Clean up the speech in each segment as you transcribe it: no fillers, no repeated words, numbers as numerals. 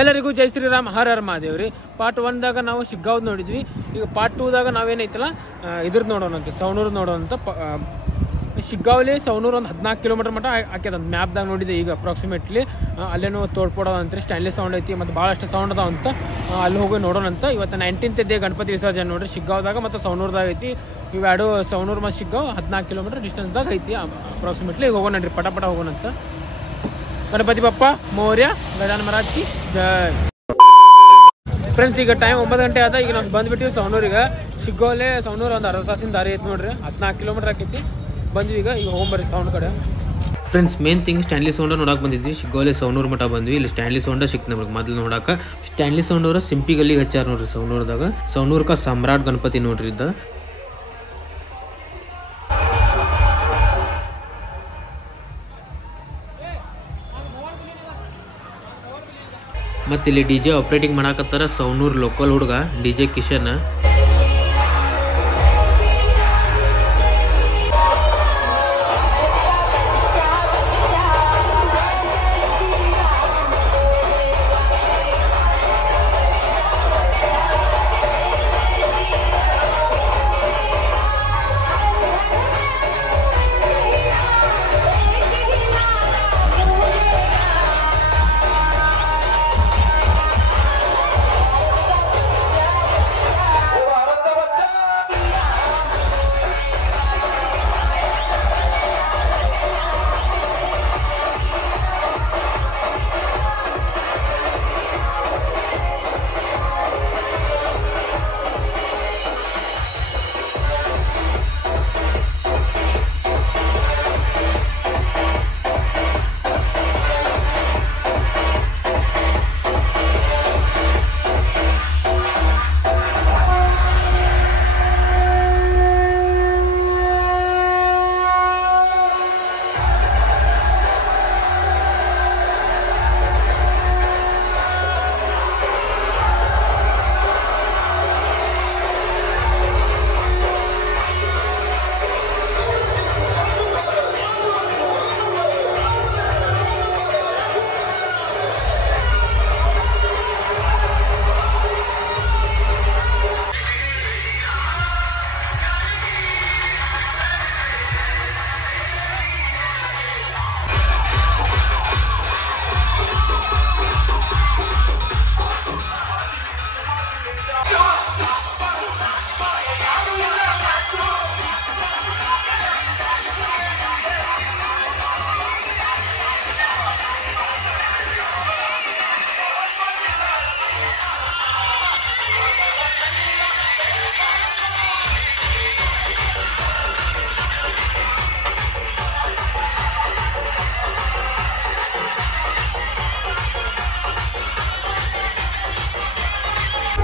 ಎಲ್ಲರಿಗೂ ಜೈ ಶ್ರೀರಾಮ್, ಹರ ಹರ ಮಹಾದೇವ್ ರೀ. ಪಾರ್ಟ್ 1ದಾಗ ನಾವು ಶಿಗ್ಗಾವ್ದು ನೋಡಿದ್ವಿ. ಈಗ ಪಾರ್ಟ್ 2ದಾಗ ನಾವೇನೈತಲ್ಲ ಇದ್ರದ್ದು ನೋಡೋಣಂತೆ, ಸವಣೂರು ನೋಡೋಣಂತ. ಶಿಗ್ಗಾವಲ್ಲಿ ಸವಣೂರು ಒಂದು 14 ಕಿಲೋಮೀಟರ್ ಮಟ್ಟ ಹಾಕ್ಯದಂತ ಮ್ಯಾಪ್ದಾಗ ನೋಡಿದೆ. ಈಗ ಅಪ್ರಾಕ್ಸಿಮೇಟ್ಲಿ ಅಲ್ಲೇನೋ ತೋಡ್ಪಡೋದಂತ್ರಿ, ಸ್ಟ್ಯಾನ್ಲೆಸ್ ಸೌಂಡ್ ಐತಿ ಮತ್ತು ಭಾಳಷ್ಟು ಸೌಂಡ್ ಅದಾವ ಅಂತ ಅಲ್ಲಿ ಹೋಗಿ ನೋಡೋಣಂತ. ಇವತ್ತು 19th ಡೇ ಗಣಪತಿ ವಿಸರ್ಜನೆ ನೋಡ್ರಿ, ಶಿಗ್ಗಾವ್ದಾಗ ಮತ್ತು ಸವಣೂರ್ದಾಗ ಐತಿ. ಇವೆರಡು ಸವಣೂರು ಮತ್ತು ಶಿಗ್ಗಾವ್ 14 ಕಿಲೋಮೀಟರ್ ಡಿಸ್ಟೆನ್ಸ್ದಾಗ ಐತಿ ಅಪ್ರಾಕ್ಸಿಮೇಟ್ಲಿ. ಈಗ ಹೋಗೋಣನ್ರಿ, ಪಟ ಹೋಗೋಣಂತ. ಗಣಪತಿ ಬಪ್ಪ ಮೌರ್ಯ, ಗಜಾನ ಮಹಾರಾಜ್ ಕಿ ಜೈ. ಫ್ರೆಂಡ್ಸ್, ಈಗ ಟೈಮ್ 9 ಗಂಟೆ ಆದ. ಈಗ ನಾವು ಬಂದ್ಬಿಟ್ಟಿವಿ ಸವಣೂರಿಗೆ. ಶಿಗ್ಗಾವಲ್ಲೇ ಸವಣೂರು ಒಂದು 60 ತಾಸಿನ ದಾರಿ ಐತಿ ನೋಡ್ರಿ, 14 ಕಿಲೋಮೀಟರ್ ಆಕೈತಿ. ಬಂದ್ವಿ ಈಗ ಹೋಗ್ಬರ್ರಿ ಸೌಂಡ್ ಕಡೆ. Friends, main thing Stanley sound ನೋಡಕ್ ಬಂದಿದ್ವಿ. ಶಿಗ್ಗಾವಲ್ಲಿ ಸವಣೂರು ಮಠ ಬಂದ್ವಿ. ಇಲ್ಲಿ ಸ್ಟ್ಯಾನ್ಲಿ ಸೌಂಡ್ ಸಿಕ್ತು ನಮ್ಗೆ ಮೊದಲು ನೋಡಾಕ. ಸ್ಟ್ಯಾನ್ಲಿ ಸೌಂಡ್ ಅವರ ಸಿಂಪಿ ಗಲ್ಲಿಗೆ ಹಚ್ಚಾರ ನೋಡ್ರಿ ಸವಣೂರದಾಗ. ಸವಣೂರ್ಕ ಸಮ್ರಾಟ್ ಗಣಪತಿ ನೋಡ್ರಿ ಇದ್ದ. ಮತ್ತೆ ಇಲ್ಲಿ ಡಿಜೆ ಆಪರೇಟಿಂಗ್ ಮಾಡಾಕತ್ತಾರ ಸವಣೂರ್ ಲೋಕಲ್ ಹುಡುಗ ಡಿಜೆ ಕಿಶನ್.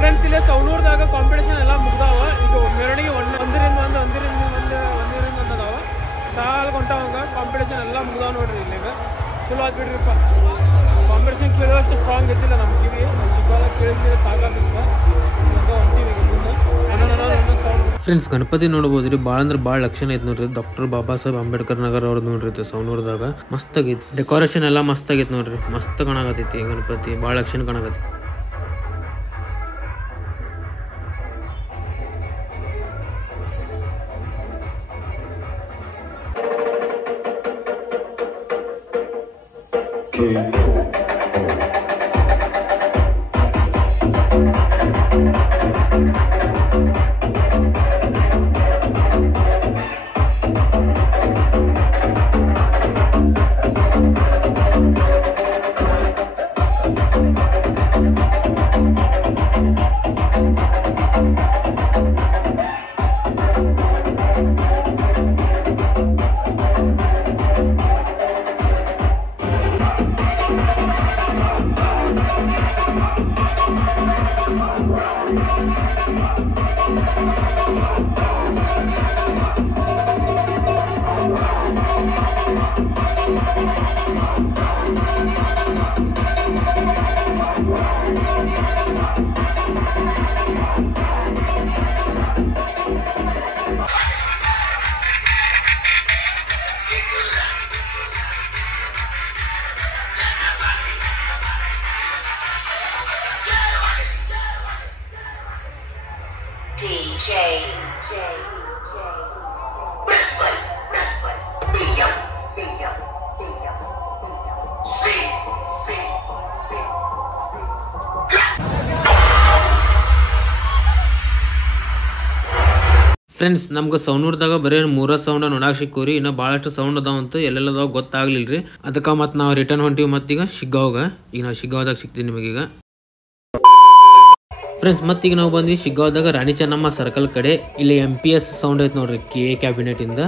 ಫ್ರೆಂಡ್ಸ್, ಇಲ್ಲೇ ಸವಣೂರ್ದಾಗ ಕಾಂಪಿಟೇಷನ್ ಎಲ್ಲ ಮುಗ್ದಾವ. ಈಗ ಮೆರವಣಿಗೆ ಒಂದರಿಂದ ಒಂದು ಅದಾವ. ಸಾಲು ಕೊಂಟಾವಂಗ ಕಾಂಪಿಟೇಷನ್ ಎಲ್ಲ ಮುಗ್ದಾವ ನೋಡ್ರಿ. ಇಲ್ಲಿಗ ಚಲೋ ಆದ್ ಬಿಡ್ರಿಪ್ಪ. ಕಾಂಪಿಟೇಷನ್ ಕೇಳುವಷ್ಟು ಸ್ಟ್ರಾಂಗ್ ಇದ್ದಿಲ್ಲ ನಮ್ಮ ಕಿವಿ. ಶಿಗ್ಗಾಲ ಕೇಳಿದ್ರೆ ಸಾಕಾಗಿತ್ತ. ಹೊಂಟಿವಿ ಮುಂದೆ. ಫ್ರೆಂಡ್ಸ್, ಗಣಪತಿ ನೋಡ್ಬೋದ್ರಿ. ಭಾಳ ಅಂದ್ರೆ ಭಾಳ ಲಕ್ಷಣ ಐತಿ ನೋಡ್ರಿ. ಡಾಕ್ಟರ್ ಬಾಬಾ ಸಾಹೇಬ್ ಅಂಬೇಡ್ಕರ್ ನಗರ್ ಅವ್ರದ್ದು ನೋಡ್ರಿ ಸವಣೂರ್ದಾಗ. ಮಸ್ತ್ ಆಗೈತಿ. ಡೆಕೋರೇಷನ್ ಎಲ್ಲ ಮಸ್ತ್ ಆಗೈತಿ ನೋಡ್ರಿ. ಮಸ್ತ್ ಕಾಣಾಕತೈತಿ ಗಣಪತಿ. ಭಾಳ ಲಕ್ಷಣ ಕಾಣಾಕತಿ. ಫ್ರೆಂಡ್ಸ್ ನಮ್ಗೆ ಸೌನೂರ್ದಾಗ ಬರೀ 3 ಸೌಂಡ್ ನೋಡಕ್ಕೆ ಸಿಕ್ಕೂರಿ. ಇನ್ನು ಭಾಳಷ್ಟು ಸೌಂಡ್ ಅದಾವಂತ ಎಲ್ಲೆಲ್ಲದಾವ ಗೊತ್ತಾಗ್ಲಿಲ್ಲ ರೀ. ಅದಕ್ಕೆ ಮತ್ತು ನಾವು ರಿಟರ್ನ್ ಹೊಂಟಿವಿ. ಮತ್ತೀಗ ಈಗ ನಾವು ಶಿಗ್ಗಾವ್ದಾಗ ಸಿಗ್ತೀವಿ ನಿಮಗೀಗ. ಫ್ರೆಂಡ್ಸ್ ಮತ್ತೀಗ ನಾವು ಬಂದ್ವಿ ಶಿಗ್ಗಾವ್ದಾಗ ರಾಣಿ ಚೆನ್ನಮ್ಮ ಸರ್ಕಲ್ ಕಡೆ. ಇಲ್ಲಿ MPS ಸೌಂಡ್ ಐತೆ ನೋಡ್ರಿ, KA ಕ್ಯಾಬಿನೆಟ್ ಇಂದ.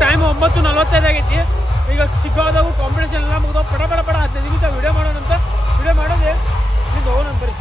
ಟೈಮ್ 9:45 ಆಗೈತಿ. ಈಗ ಶಿಗ್ಗಾವ್ದಾಗೂ ಕಾಂಪಿಟೇಷನ್ ಎಲ್ಲ ಮುಗಿದ ಪಡ 15 ನಿಮಿಷ ವಿಡಿಯೋ ಮಾಡೋಣಂತ. ವಿಡಿಯೋ ಮಾಡೋದೇ ನಿಮ್ಗೆ ಹೋಗೋಣ ಬರ್ರಿ.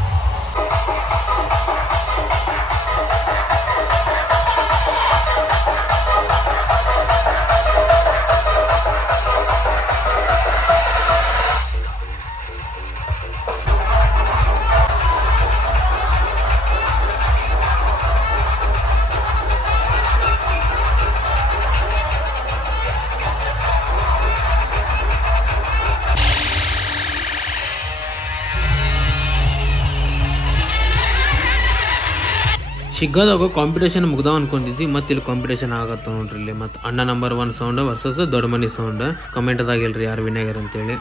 ಶಿಗ್ಗಾದಾಗ ಕಾಂಪಿಟೇಷನ್ ಮುಗ್ದಾವ ಅನ್ಕೊಂಡಿದ್ವಿ. ಮತ್ತೆ ಇಲ್ಲಿ ಕಾಂಪಿಟೇಷನ್ ಆಗತ್ತ ನೋಡ್ರಿ. ಇಲ್ಲಿ ಮತ್ತೆ ಅಣ್ಣ ನಂಬರ್ 1 ಸೌಂಡ್ ವರ್ಸಸ್ ದೊಡ್ಡ ಮನಿ ಸೌಂಡ್. ಕಮೆಂಟ್ ಅದಾಗ ಹೇಳ್ರಿ ಯಾರು ವಿನಾಗರ್ ಅಂತೇಳಿ.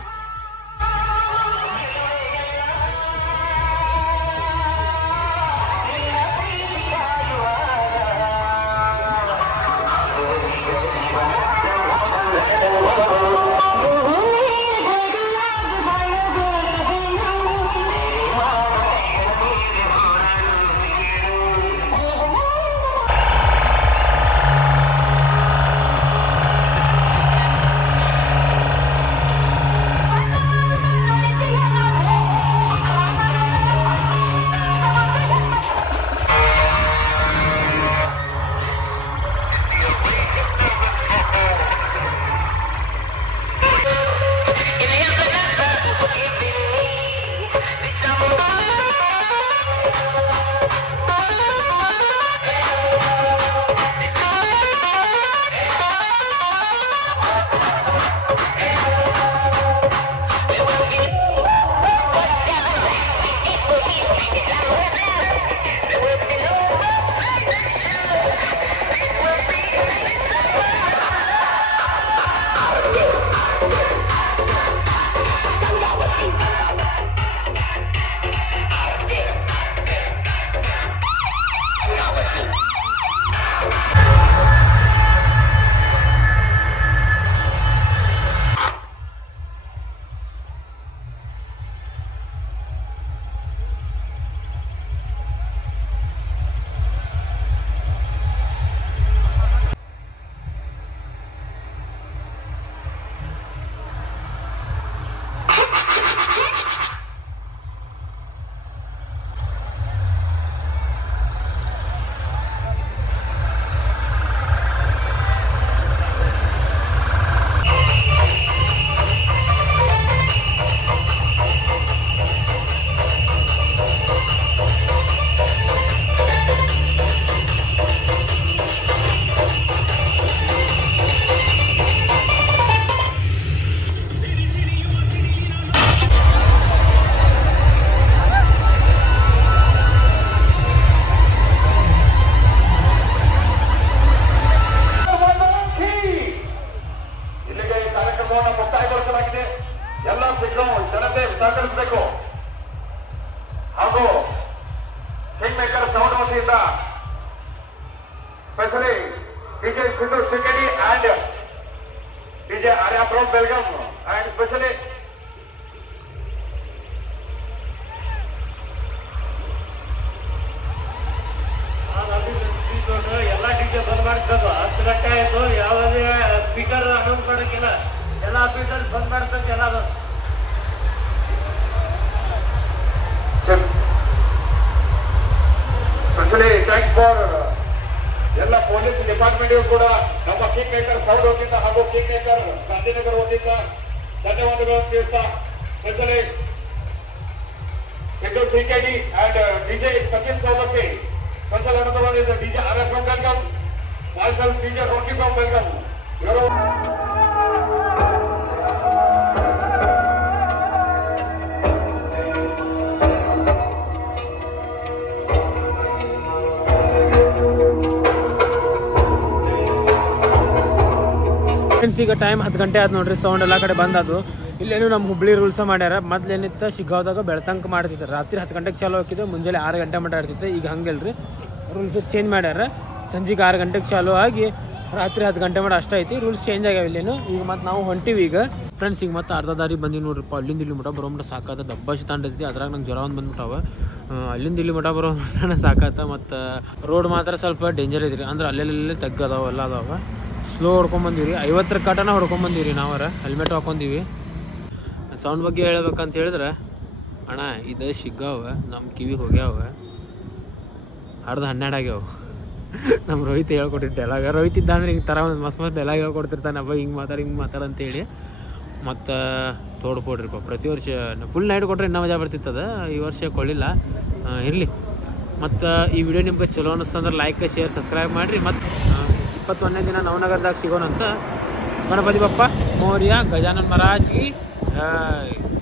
especially DJ Sidhu Sikedi and DJ Arya from Belgium, and especially ಎಲ್ಲ ಟೀಚರ್ ಬಂದ್ ಮಾಡ್ತದ್ದು 10 ಗಂಟೆ ಆಯ್ತು. ಯಾವುದೇ ಸ್ಪೀಕರ್ ಎಲ್ಲ ಆಫೀಸರ್ಸ್ ಬಂದ್ ಮಾಡ್ತಂತೆ ಎಲ್ಲ ಸ್ಪೆಷಲಿ ಥ್ಯಾಂಕ್ಸ್ ಫಾರ್ ಎಲ್ಲ ಪೊಲೀಸ್ ಡಿಪಾರ್ಟ್ಮೆಂಟ್ಗೂ ಕೂಡ ನಮ್ಮ ಕಿಂಗ್ ಮೇಕರ್ ಸೌಡ್ ವತಿಯಿಂದ ಹಾಗೂ ಕಿಂಗ್ ಮೇಕರ್ ಗಾಂಧಿನಗರ ವತಿಯಿಂದ ಧನ್ಯವಾದಗಳನ್ನು ತಿಳಿಸ್ತಾ specially Mr. CKD and DJ Sachin Saulappi. Special another is DJ RF from Belgium. Myself DJ Rocky from Belgium. Friends ಈಗ ಟೈಮ್ 10 ಗಂಟೆ ಆದ್ ನೋಡ್ರಿ. ಸೌಂಡ್ ಎಲ್ಲ ಕಡೆ ಬಂದದು. ಇಲ್ಲೇನು ನಮ್ಮ ಹುಬ್ಳಿ ರೂಲ್ಸ್ ಮಾಡ್ಯಾರ. ಮೊದ್ಲೇನಿತ್ತು ಶಿಗ್ಗಾವ್ದಾಗ ಬೆಳ್ತಂಕ ಮಾಡ್ತಿದ್ರು. ರಾತ್ರಿ 10 ಗಂಟೆಗೆ ಚಾಲು ಹಾಕಿದ್ದು, ಮುಂಜಾನೆ 6 ಗಂಟೆ ಮಟ್ಟ ಇರ್ತಿತ್ತು. ಈಗ ಹಂಗಿಲ್ರಿ, ರೂಲ್ಸ್ ಚೇಂಜ್ ಮಾಡ್ಯಾರ. ಸಂಜೆಗೆ 6 ಗಂಟೆಗೆ ಚಾಲು ಆಗಿ ರಾತ್ರಿ 10 ಗಂಟೆ ಮಟ್ಟ ಅಷ್ಟೇ ಐತಿ. ರೂಲ್ಸ್ ಚೇಂಜ್ ಆಗ್ಯಾವ ಇಲ್ಲೇನು. ಈಗ ಮತ್ತೆ ನಾವು ಹೊಂಟಿವಿ ಈಗ ಫ್ರೆಂಡ್ಸ್. ಈಗ ಮತ್ತೆ ಅರ್ಧ ದಾರಿ ಬಂದಿವಿ ನೋಡ್ರಿಪ್ಪ. ಅಲ್ಲಿಂದ ಇಲ್ಲಿ ಮಠ ಬರೋ ಮಟ್ಟ ಸಾಕಾತ. ದಬ್ಬಾಶಿ ತಾಂಡೈತಿ. ಅದ್ರಾಗ ನಂಗೆ ಜ್ವರ ಒಂದು ಬಂದ್ಬಿಟ್ಟಾವ. ಅಲ್ಲಿಂದ ಇಲ್ಲಿ ಮಠ ಬರೋ ಮಟ್ಟ ಸಾಕಾತ. ಮತ್ತು ರೋಡ್ ಮಾತ್ರ ಸ್ವಲ್ಪ ಡೇಂಜರ್ ಐತ್ರಿ. ಅಂದ್ರೆ ಅಲ್ಲೆಲ್ಲೇ ತಗ್ಗದಾವ ಎಲ್ಲ ಅದಾವ. ಸ್ಲೋ ಹೊಡ್ಕೊಂಬಂದಿವಿ ರೀ. 50 ಕಟನ ಹೊಡ್ಕೊಂಬಂದಿವಿ ರೀ. ನಾವರ ಹೆಲ್ಮೆಟ್ ಹಾಕೊಂಡೀವಿ. ಸೌಂಡ್ ಬಗ್ಗೆ ಹೇಳ್ಬೇಕಂತ ಹೇಳಿದ್ರೆ ಅಣ್ಣ, ಇದು ಶಿಗ್ಗಾವ ನಮ್ಮ ಕಿವಿ ಹೋಗ್ಯಾವ. ಅರ್ಧ 12 ಆಗ್ಯಾವ. ನಮ್ಮ ರೋಹಿತ್ ಹೇಳ್ಕೊಟ್ಟಿದ್ದೆ ಡೈಲಾಗ. ರೋಹಿತ್ ಇದ್ದ ಅಂದ್ರೆ ಹಿಂಗೆ ಥರ ಒಂದು ಮಸ್ತ್ ಡೈಲಾಗ್ ಹೇಳ್ಕೊಡ್ತಿರ್ತಾನೆ. ಹಬ್ಬ ಹಿಂಗೆ ಮಾತಾಡ ಅಂತೇಳಿ. ಮತ್ತು ತೋಡ್ಕೊಡ್ರಿಪ್ಪ. ಪ್ರತಿ ವರ್ಷ ಫುಲ್ ನೈಟ್ ಕೊಟ್ರೆ ಇನ್ನೂ ಮಜಾ ಬರ್ತಿತ್ತದ. ಈ ವರ್ಷ ಕೊಳ್ಳಿಲ್ಲ, ಇರಲಿ. ಮತ್ತು ಈ ವಿಡಿಯೋ ನಿಮ್ಗೆ ಚಲೋ ಅನ್ನಿಸ್ತಂದ್ರೆ ಲೈಕ್, ಶೇರ್, ಸಬ್ಸ್ಕ್ರೈಬ್ ಮಾಡಿರಿ. ಮತ್ತು 21ನೇ ದಿನ ನವನಗರದಾಗ ಸಿಗೋಣಂತ. ಗಣಪತಿ ಬಪ್ಪ ಮೋರ್ಯ. ಗಜಾನನ್ ಮಹಾರಾಜ್ ಕಿ ಜೈ.